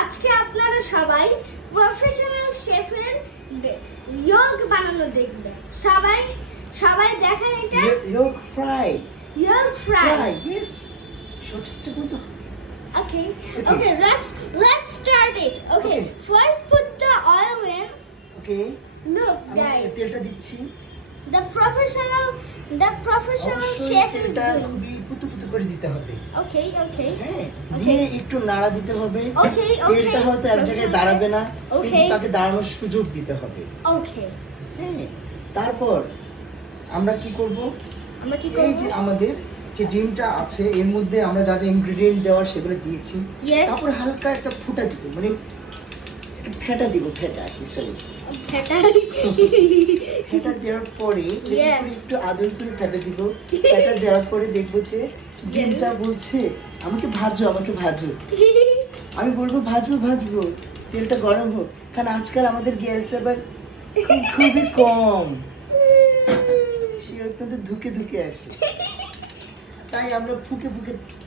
আজকে আপনারা সবাই প্রফেশনাল শেফের ইয়র্ক বানানো দেখবেন। সবাই সবাই দেখেন এটা York fry. York fry. Yes, সঠিকটা বলতে হবে। Okay. Okay, let's start it. Okay. First put the oil in. Okay. Look guys. আমি তেলটা দিচ্ছি। The professional chef is তেলটা doing. খুবই পুতু করে দিতে হবে। Okay. হ্যাঁ, দিয়ে একটু নাড়া দিতে হবে। Okay. তেলটা হয়তো এক জায়গায় দাঁড়াবে না, কিন্তু Okay. তাকে দাঁড়ানোর সুযোগ দিতে হবে। Okay. হ্যাঁ, তারপর আমরা কি করব? এই যে আমাদের যে ডিমটা আছে এর মধ্যে আমরা যা যা ইনগ্রেডিয়েন্ট দেওয়ার সেগুলো দিয়েছি। তারপর হালকা একটা ফুটা দিব, মানে একটা ফেটা দিব, ফেটা দেওয়ার পরে একটু আদর করে ফেটা দিব। ফেটা দেওয়ার পরে দেখবো যে ডিমটা বলছে আমাকে ভাজো। আমি বলবো ভাজবো, তেলটা গরম হোক, কারণ আজকাল আমাদের গ্যাস আবার খুবই কম, সে অত্যন্ত ধুকে আসে, তাই আমরা ফুকে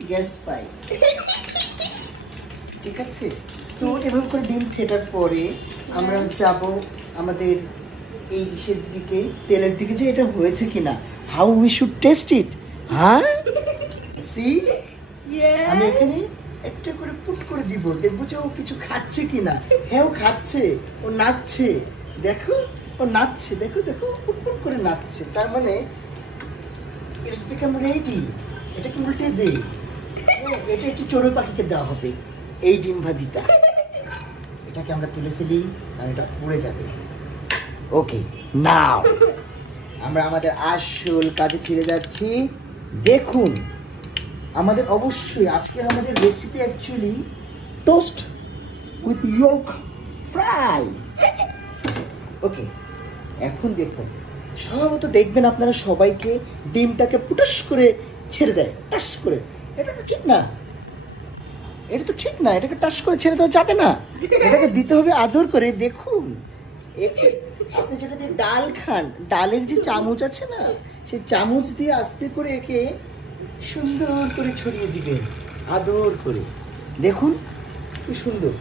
গ্যাস পাই। ঠিক আছে, তো এভাবে করে ডিম ফেটার পরে আমরা যাব আমাদের এই ইসের দিকে, তেলের দিকে, যে এটা হয়েছে কিনা, হাউ উই শুড টেস্ট ইট। হ্যাঁ, সি, আমি এখানে একটা করে পুট করে দিব, দেখবো যে ও কিছু খাচ্ছে কিনা। হ্যাঁ, ও খাচ্ছে, ও নাচছে, দেখো ও নাচছে, দেখো পুট করে নাচছে, তার মানে ইটস বিকাম রেডি। এটাকে উল্টে দে, এটা একটু চড়ুই পাখিকে দেওয়া হবে এই ডিম ভাজিটা। এটাকে আমরা তুলে ফেলি, কারণ এটা পুড়ে যাবে। ওকে, নাও আমরা আমাদের আসল কাজে ফিরে যাচ্ছি। দেখুন, আমাদের অবশ্যই আজকে আমাদের recipe actually toast with yolk fry. Okay, এখন দেখুন, স্বভাবত দেখবেন আপনারা সবাইকে ডিমটাকে পুটুস করে ছেড়ে দেয়, টাস করে। এটা তো ঠিক না, এটাকে টাস করে ছেড়ে দেওয়া যাবে না, এটাকে দিতে হবে আদর করে। দেখুন, আপনি যেটা দিয়ে ডাল খান, ডালের যে চামচ আছে না, সেই চামচ দিয়ে আস্তে করে একে সুন্দর করে ছড়িয়ে দিবেন, আদর করে। দেখুন কি সুন্দর,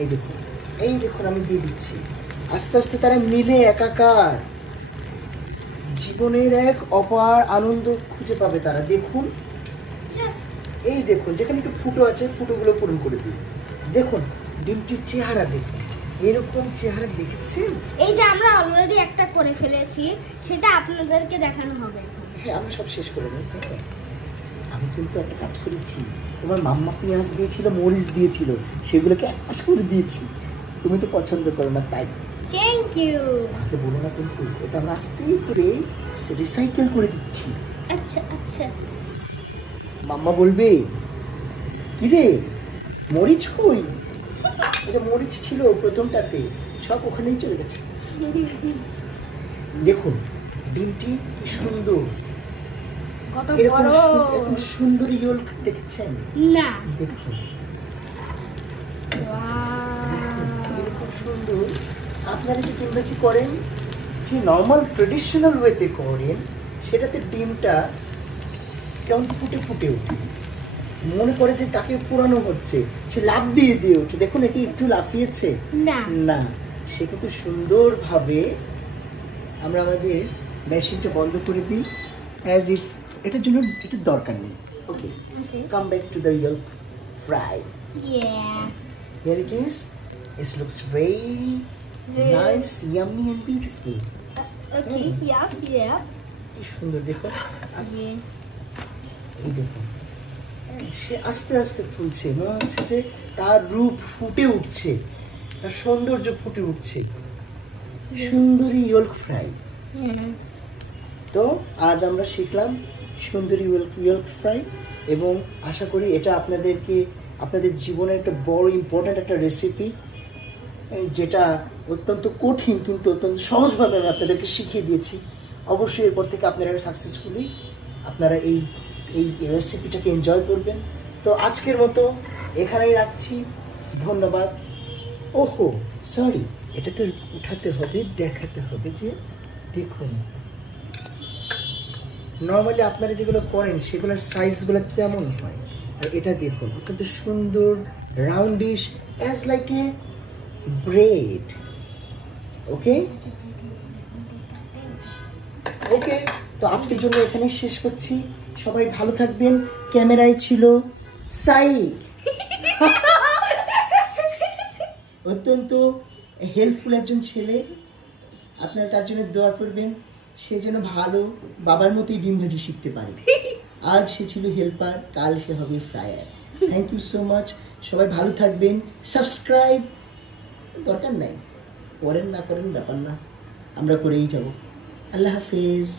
এই দেখুন আমি দিয়ে দিচ্ছি। আস্তে আস্তে তারা মিলে একাকার জীবনের এক অপার আনন্দ খুঁজে পাবে তারা। দেখুন, এই দেখুন, যেখানে একটু ফুটো আছে ফুটোগুলো পূরণ করে দিই। দেখুন ডিমটির চেহারা, দেখুন এরকম চেহারা দেখেছেন। এই যে আমরা অলরেডি একটা করে ফেলেছি, সেটা আপনাদেরকে দেখানো হবে। হ্যাঁ, আমরা সব শেষ করে নিই। আমি কিন্তু একটা কাজ করেছি, তোমার মাম্মা পেঁয়াজ দিয়েছিল, মরিচ দিয়েছিল, সেগুলোকে এক পাশ করে দিয়েছি। তুমি তো পছন্দ করো না, তাই। Thank you. আমাকে বলো না কিন্তু, এটা আমরা আস্তে করে রিসাইকেল করে দিচ্ছি। আচ্ছা। মাম্মা বলবে, কি রে মরিচ কই? এটা মরিচ ছিল প্রথমটাতে, সব ওখানেই চলে গেছে। দেখুন ডিমটি কি সুন্দর, এরকম সুন্দর ইয়র্ক দেখেছেন না? দেখুন এরকম সুন্দর। আপনারা যে ডিম ভাজি করেন, যে নর্মাল ট্রেডিশনাল ওয়েতে করেন, সেটাতে ডিমটা কেমন ফুটে ওঠে, মনে করে যে তাকে পুরানো হচ্ছে, সে লাফ দিয়ে ওঠে। দেখুন, একে একটু লাফিয়েছে না, সে কিন্তু সুন্দরভাবে। আমরা আমাদের মেশিনটা বন্ধ করে দিই, অ্যাজ ইটস, এটার জন্য এটার দরকার নেই। Okay, come back to the yolk fry. Here it is. It looks very nice, yummy and beautiful. Okay, yes, yeah. কি সুন্দর, দেখো। এই দেখুন, সে আস্তে আস্তে ফুলছে, মনে হচ্ছে যে তার রূপ ফুটে উঠছে, তার সৌন্দর্য ফুটে উঠছে। সুন্দরী ইয়র্ক ফ্রাই। তো আজ আমরা শিখলাম সুন্দরী ইয়র্ক ফ্রাই, এবং আশা করি এটা আপনাদের জীবনের একটা বড় ইম্পর্ট্যান্ট একটা রেসিপি, যেটা অত্যন্ত কঠিন কিন্তু অত্যন্ত সহজভাবে আমি আপনাদেরকে শিখিয়ে দিয়েছি। অবশ্যই এরপর থেকে আপনারা সাকসেসফুলি আপনারা এই রেসিপিটাকে এনজয় করবেন। তো আজকের মতো এখানেই রাখছি, ধন্যবাদ। ওহো সরি, এটা তো উঠাতে হবে, দেখাতে হবে যে দেখুন নর্মালি আপনারা যেগুলো করেন সেগুলোর সাইজগুলো কেমন হয়, আর এটা দেখুন অত্যন্ত সুন্দর roundish as like a bread. Okay? ওকে, তো আজকের জন্য এখানে শেষ করছি। সবাই ভালো থাকবেন। ক্যামেরায় ছিল সাইক, অত্যন্ত হেল্পফুল একজন ছেলে। আপনারা তার জন্য দোয়া করবেন, সে যেন ভালো বাবার মতোই ডিম ভাজি শিখতে পারে। আজ সে ছিল হেল্পার, কাল সে হবে fryer. Thank you so much. সবাই ভালো থাকবেন। সাবস্ক্রাইব দরকার নাই, করেন না করেন ব্যাপার না, আমরা করেই যাব। আল্লাহ হাফেজ।